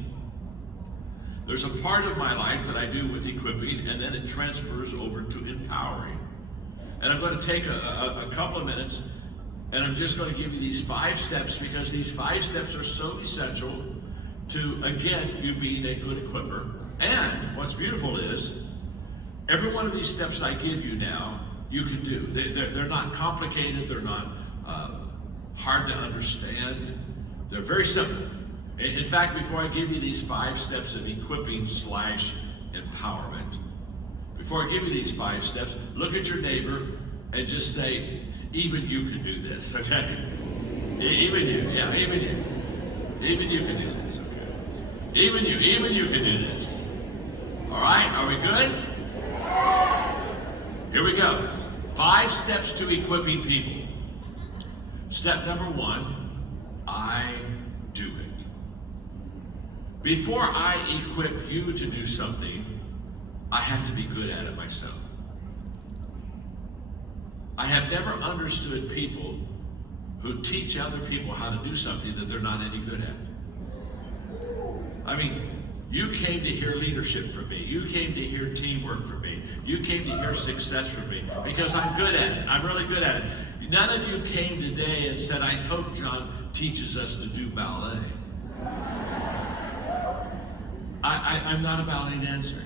there's a part of my life that I do with equipping, and then it transfers over to empowering. And I'm going to take a couple of minutes, and I'm just going to give you these 5 steps, because these 5 steps are so essential to, again, you being a good equipper. And what's beautiful is, every one of these steps I give you now, you can do. They're not complicated, they're not hard to understand. They're very simple. In fact, before I give you these 5 steps of equipping / empowerment, before I give you these 5 steps, look at your neighbor and just say, even you can do this, okay? Even you, yeah, even you. Even you can do this, okay? Even you can do this. All right, are we good? Here we go. 5 steps to equipping people. Step number 1, I do it. Before I equip you to do something, I have to be good at it myself. I have never understood people who teach other people how to do something that they're not any good at. I mean, you came to hear leadership from me. You came to hear teamwork from me. You came to hear success from me because I'm good at it. I'm really good at it. None of you came today and said, I hope John teaches us to do ballet. I'm not a ballet dancer.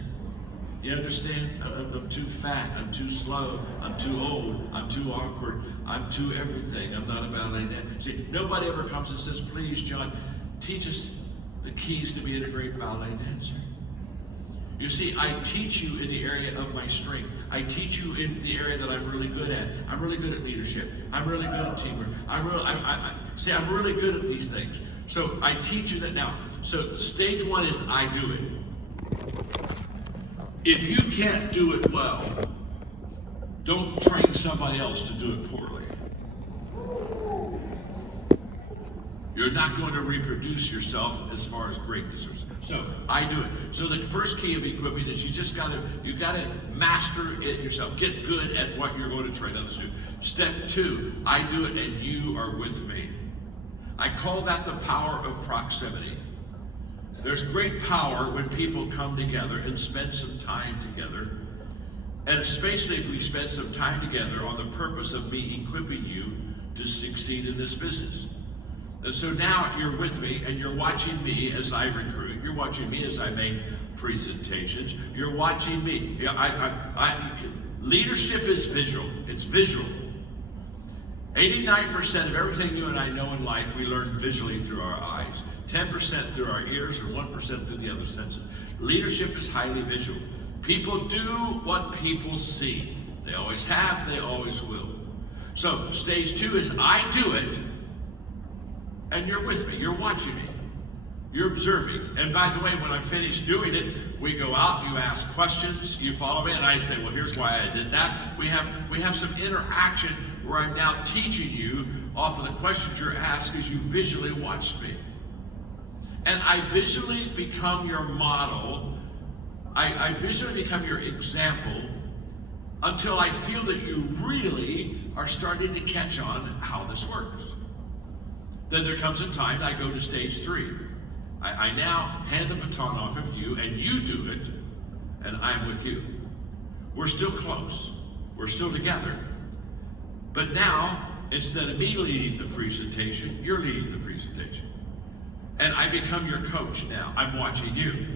You understand? I'm too fat, I'm too slow, I'm too old, I'm too awkward, I'm too everything. I'm not a ballet dancer. See, nobody ever comes and says, please, John, teach us the keys to being a great ballet dancer. You see, I teach you in the area of my strength. I teach you in the area that I'm really good at. I'm really good at leadership. I'm really good at teamwork. I'm really good at these things. So I teach you that now. So stage 1 is I do it. If you can't do it well, don't train somebody else to do it poorly. You're not going to reproduce yourself as far as greatness. So I do it. So the first key of equipping is you gotta master it yourself. Get good at what you're going to train others to do. Step 2, I do it and you are with me. I call that the power of proximity. There's great power when people come together and spend some time together. And especially if we spend some time together on the purpose of me equipping you to succeed in this business. And so now you're with me and you're watching me as I recruit. You're watching me as I make presentations. You're watching me. Leadership is visual. It's visual. 89% of everything you and I know in life, we learn visually through our eyes. 10% through our ears, or 1% through the other senses. Leadership is highly visual. People do what people see. They always have, they always will. So stage 2 is I do it, and you're with me, you're watching me, you're observing. And by the way, when I'm finished doing it, we go out, you ask questions, you follow me, and I say, well, here's why I did that. We have some interaction where I'm now teaching you off of the questions you're asked as you visually watched me. And I visually become your model. I visually become your example until I feel that you really are starting to catch on how this works. Then there comes a time I go to stage 3. I now hand the baton off of you and you do it, and I'm with you. We're still close. We're still together. But now, instead of me leading the presentation, you're leading the presentation. And I become your coach now. I'm watching you.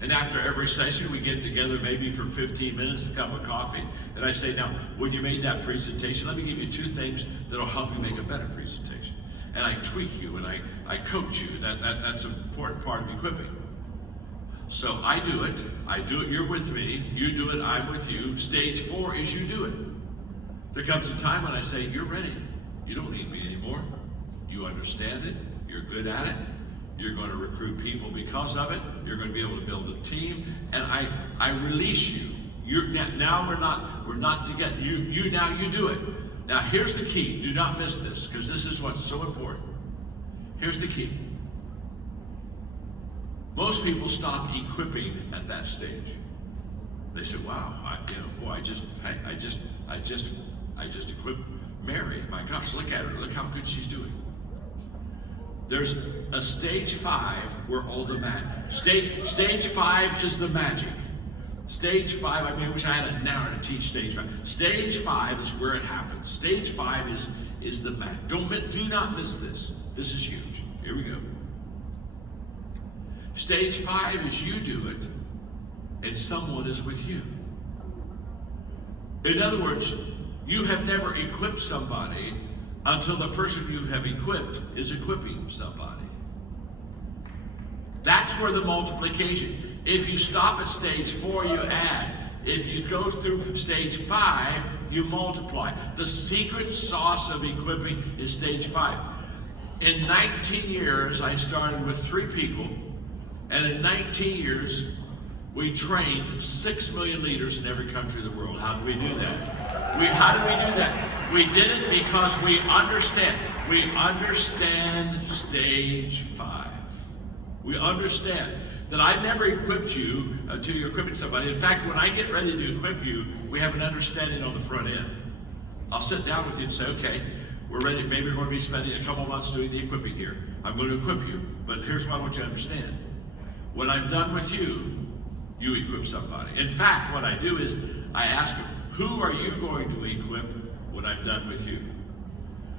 And after every session, we get together maybe for 15 minutes, a cup of coffee, and I say, now, when you made that presentation, let me give you 2 things that'll help you make a better presentation. And I tweak you and I coach you. That's an important part of equipping. So I do it, you're with me, you do it, I'm with you. Stage 4 is you do it. There comes a time when I say, you're ready. You don't need me anymore. You understand it. You're good at it. You're going to recruit people because of it. You're going to be able to build a team. And I release you. Now we're not together. You now you do it. Now here's the key. Do not miss this, because this is what's so important. Here's the key. Most people stop equipping at that stage. They say, "Wow, I just equipped Mary. My gosh, look at her. Look how good she's doing." There's a stage 5 where all the stage 5 is the magic. Stage 5, I wish I had an hour to teach stage 5. Stage 5 is where it happens. Stage 5 is the max. Do not miss this. This is huge. Here we go. Stage 5 is you do it, and someone is with you. In other words, you have never equipped somebody until the person you have equipped is equipping somebody. That's where the multiplication. If you stop at stage 4, you add. If you go through stage 5, you multiply. The secret sauce of equipping is stage 5. In 19 years, I started with 3 people, and in 19 years, we trained 6 million leaders in every country of the world. How do we do that? How do we do that? We did it because we understand. We understand stage 5. We understand that I never equipped you until you're equipping somebody. In fact, when I get ready to equip you, we have an understanding on the front end. I'll sit down with you and say, okay, we're ready. Maybe we're going to be spending a couple months doing the equipping here. I'm going to equip you, but here's what I want you to understand. When I'm done with you, you equip somebody. In fact, what I do is I ask them, who are you going to equip when I'm done with you?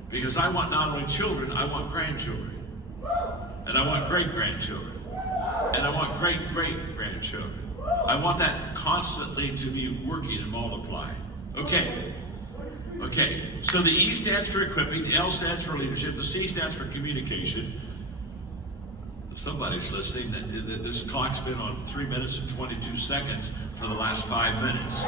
Because I want not only children, I want grandchildren. And I want great-grandchildren. And I want great-great-grandchildren. I want that constantly to be working and multiplying. Okay. So the E stands for equipping, the L stands for leadership, the C stands for communication. Somebody's listening. This clock's been on 3 minutes and 22 seconds for the last 5 minutes.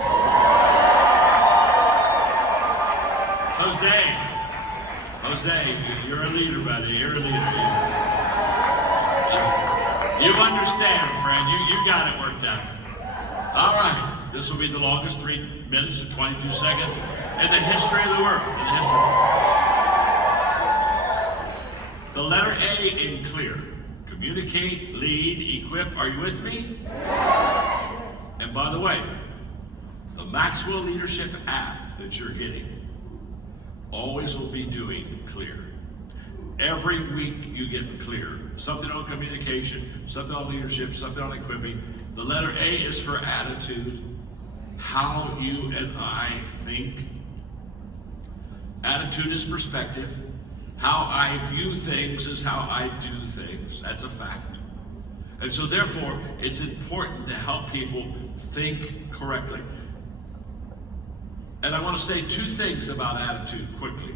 Jose, you're a leader, buddy. You're a leader. You understand, friend. You got it worked out. All right. This will be the longest 3 minutes and 22 seconds in the history of the world. The letter A in clear. Communicate, lead, equip. Are you with me? And by the way, the Maxwell Leadership app that you're getting always will be doing clear. Every week you get clear. Something on communication, something on leadership, something on equipping. The letter A is for attitude. How you and I think. Attitude is perspective. How I view things is how I do things. That's a fact. And so therefore, it's important to help people think correctly. And I want to say 2 things about attitude quickly.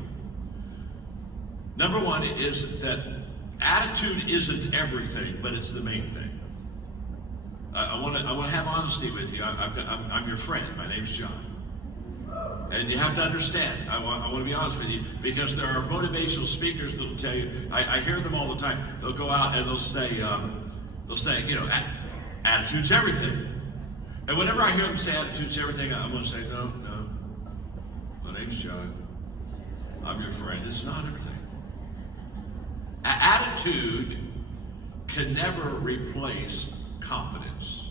Number 1 is that attitude isn't everything, but it's the main thing. I want to have honesty with you. I'm your friend. My name's John. And you have to understand, I want to be honest with you, because there are motivational speakers that'll tell you, I hear them all the time, they'll go out and they'll say, attitude's everything. And whenever I hear them say attitude's everything, I'm going to say, no, my name's John. I'm your friend. It's not everything. Attitude can never replace competence.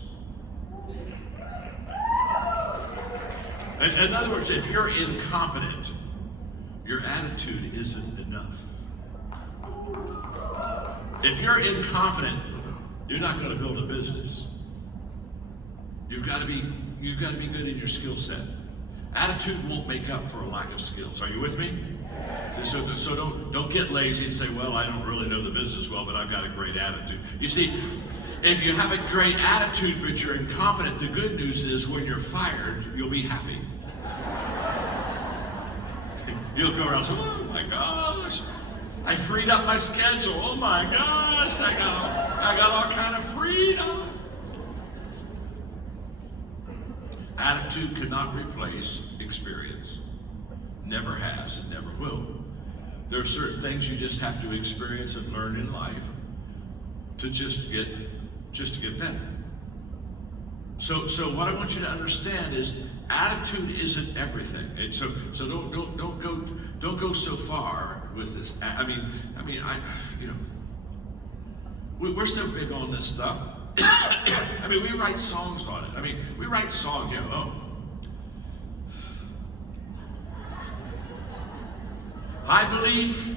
In other words, if you're incompetent, your attitude isn't enough. If you're incompetent, you're not going to build a business. You've got to be good in your skill set. Attitude won't make up for a lack of skills. Are you with me? So don't get lazy and say, well, I don't really know the business well, but I've got a great attitude. You see, if you have a great attitude but you're incompetent, the good news is when you're fired, you'll be happy. You'll go around saying, oh my gosh, I freed up my schedule. Oh my gosh, I got all kind of freedom. Attitude cannot replace experience. Never has and never will. There are certain things you just have to experience and learn in life to just get better. So what I want you to understand is attitude isn't everything. And so don't go so far with this. We're so big on this stuff. We write songs on it. We write songs, I believe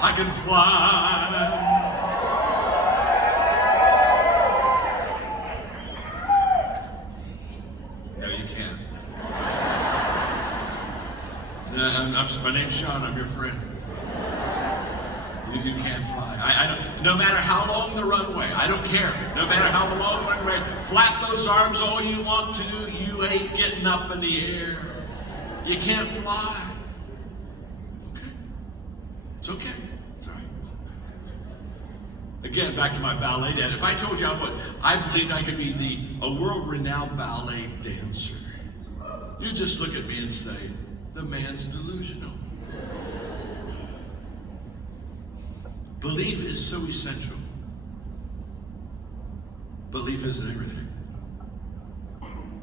I can fly. My name's Sean. I'm your friend. You can't fly. I don't. No matter how long the runway, I don't care. No matter how long the runway, flap those arms all you want to. You ain't getting up in the air. You can't fly. Okay. It's okay. It's all right. Again, back to my ballet dad. If I told you I believed I could be a world-renowned ballet dancer, you just look at me and say, the man's delusional. Belief is so essential. Belief isn't everything.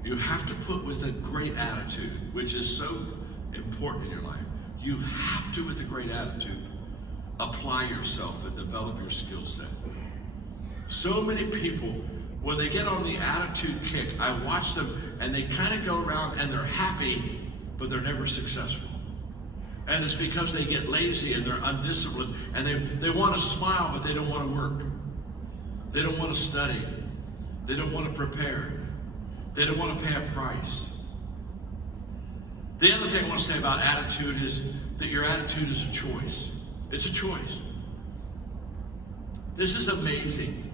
You have to put with a great attitude, which is so important in your life. You have to, with a great attitude, apply yourself and develop your skill set. So many people, when they get on the attitude kick, I watch them and they kind of go around and they're happy, but they're never successful. And it's because they get lazy and they're undisciplined and they want to smile, but they don't want to work. They don't want to study. They don't want to prepare. They don't want to pay a price. The other thing I want to say about attitude is that your attitude is a choice. It's a choice. This is amazing.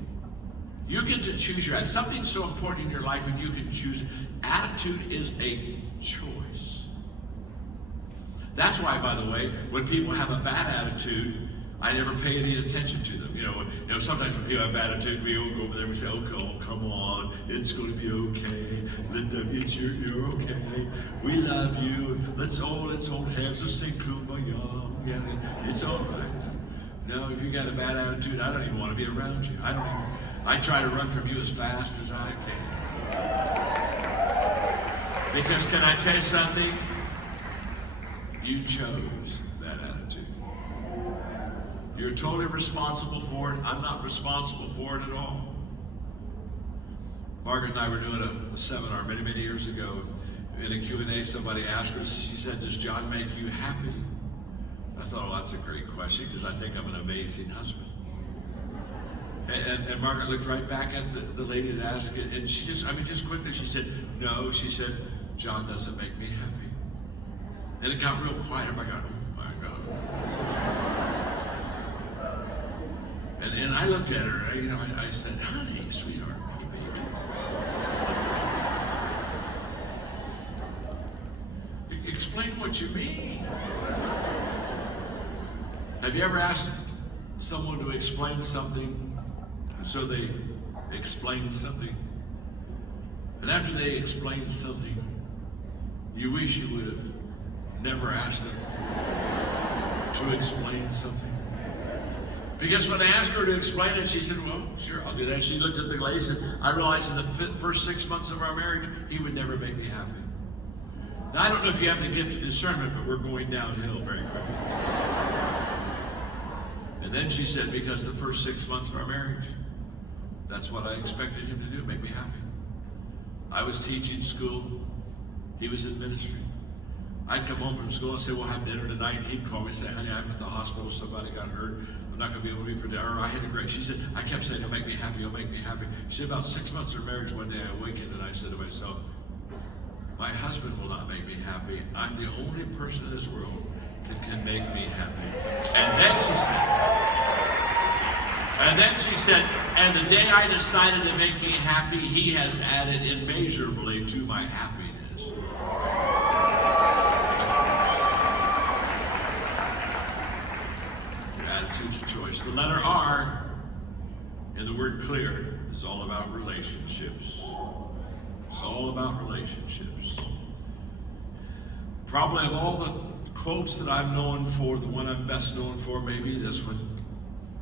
You get to choose your attitude. Something's so important in your life and you can choose. Attitude is a choice. That's why, by the way, when people have a bad attitude, I never pay any attention to them. You know, sometimes when people have bad attitude, we all go over there and we say, oh, come on, it's going to be okay. Linda, you're okay. We love you. Let's hold hands. Let's sing Kumbaya. Yeah, it's all right. No, if you got a bad attitude, I don't even want to be around you. I try to run from you as fast as I can. Because can I tell you something? You chose that attitude. You're totally responsible for it. I'm not responsible for it at all. Margaret and I were doing a seminar many, many years ago. In a Q&A, somebody asked us, she said, does John make you happy? I thought, well, that's a great question because I think I'm an amazing husband. And Margaret looked right back at the lady that asked it, and she just quickly, she said, no, she said, John doesn't make me happy. And it got real quiet. I got, oh my God. And I looked at her, I said, honey, sweetheart, hey, baby. Explain what you mean. Have you ever asked someone to explain something, and so they explained something? And after they explained something, you wish you would have never asked them to explain something. Because when I asked her to explain it, she said, well, sure, I'll do that. She looked at the glaze and I realized in the first 6 months of our marriage, he would never make me happy. Now, I don't know if you have the gift of discernment, but we're going downhill very quickly. And then she said, because the first 6 months of our marriage, that's what I expected him to do, make me happy. I was teaching school. He was in ministry. I'd come home from school and say, we'll have dinner tonight. He'd call me and say, honey, I'm at the hospital. Somebody got hurt. I'm not going to be able to be for dinner. I had a great, she said, I kept saying, he'll make me happy. He'll make me happy. She said, about 6 months of marriage, one day I awakened and I said to myself, my husband will not make me happy. I'm the only person in this world that can make me happy. And then she said, and the day I decided to make me happy, he has added immeasurably to my happiness. Your attitude's a choice. The letter R in the word clear is all about relationships. It's all about relationships. Probably of all the quotes that I'm known for, the one I'm best known for may be this one.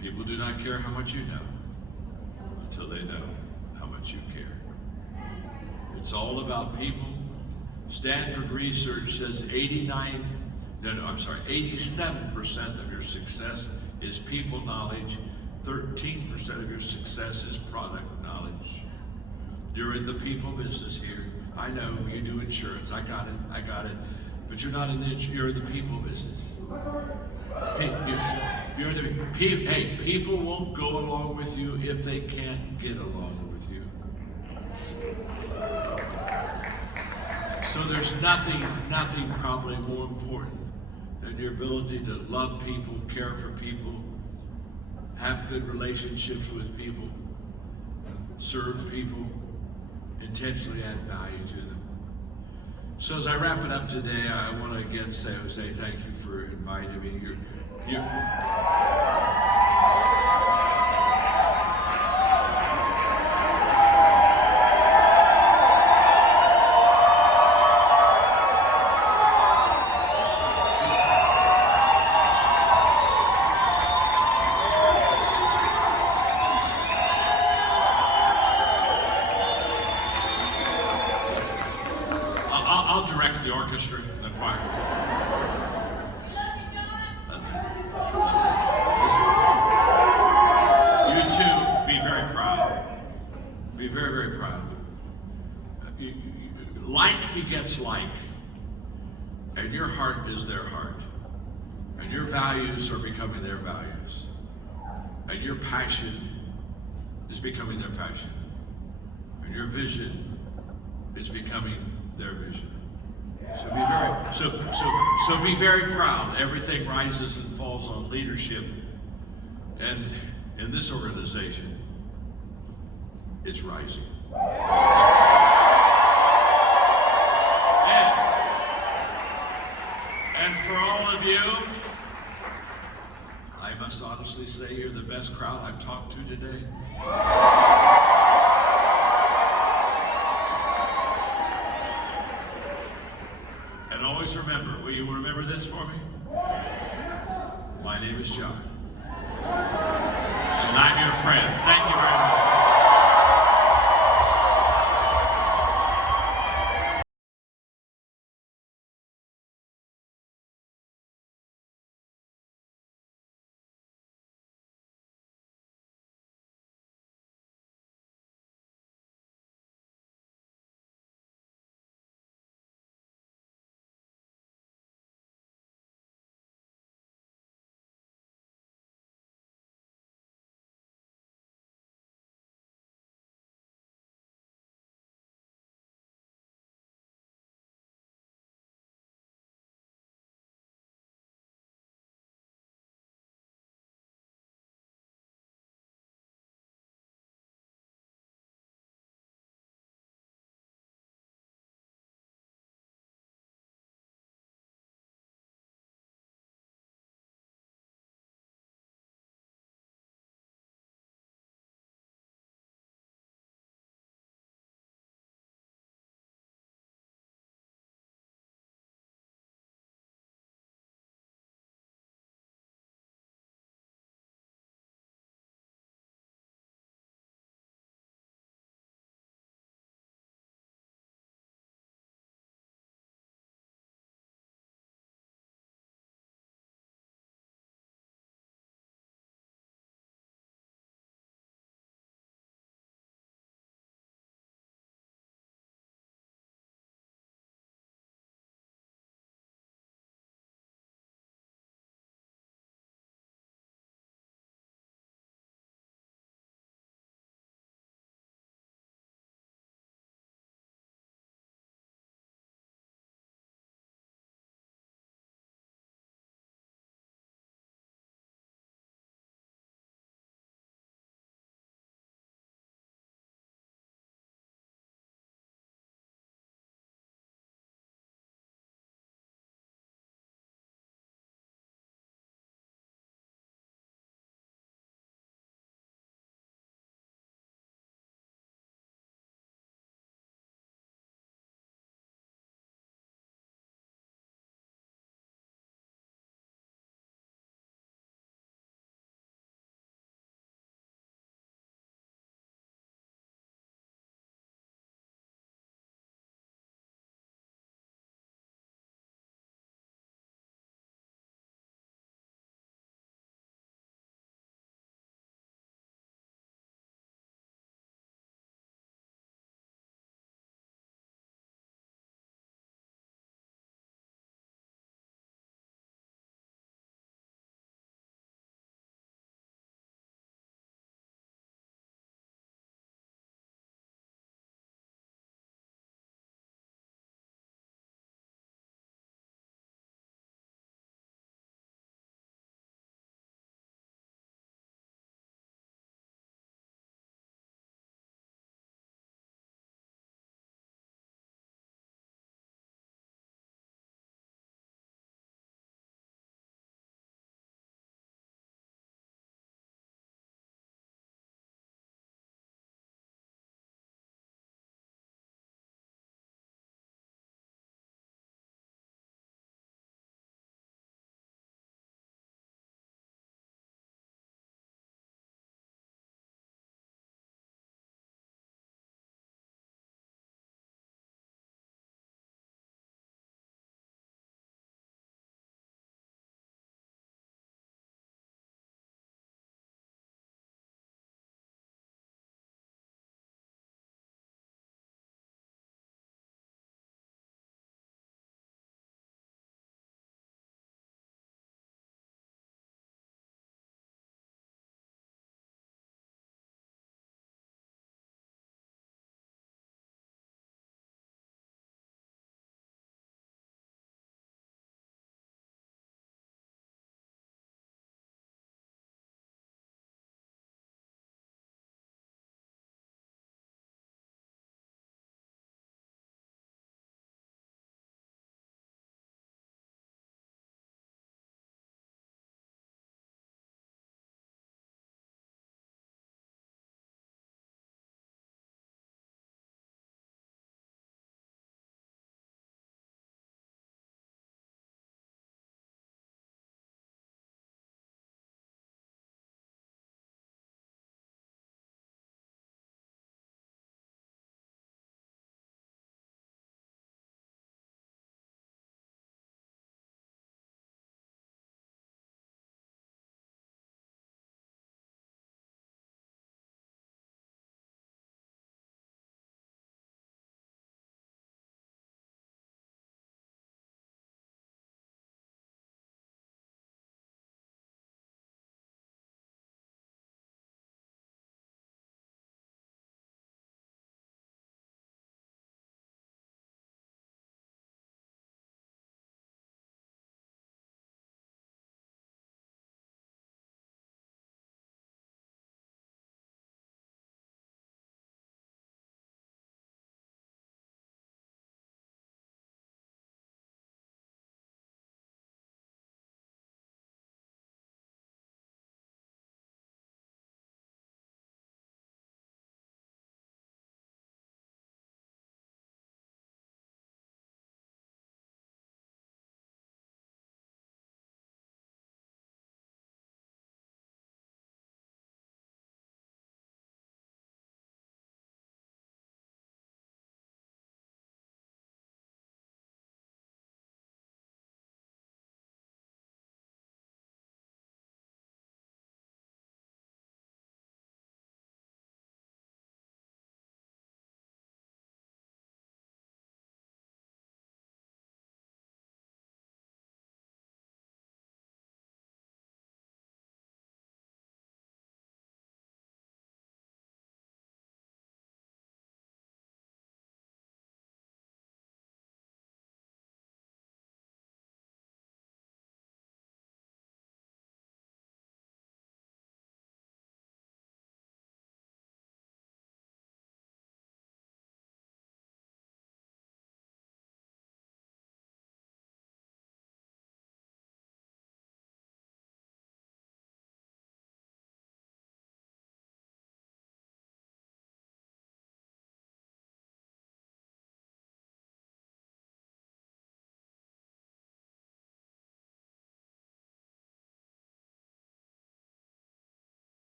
People do not care how much you know until they know how much you care. It's all about people. Stanford research says 87% of your success is people knowledge. 13% of your success is product knowledge. You're in the people business here. I know you do insurance. I got it. But you're not you're in the people business. People won't go along with you if they can't get along with you. So there's nothing probably more important than your ability to love people, care for people, have good relationships with people, serve people, intentionally add value to them. So as I wrap it up today, I want to again say, Jose, thank you for inviting me. I'll direct the orchestra and the choir. You too, be very proud. Be very, very proud. Like begets like, and your heart is their heart, and your values are becoming their values, and your passion is becoming their passion, and your vision is becoming their vision. So be very proud. Everything rises and falls on leadership, and in this organization, it's rising. And for all of you, I must honestly say you're the best crowd I've talked to today. And always remember, will you remember this for me? My name is John. And I'm your friend. Thank you.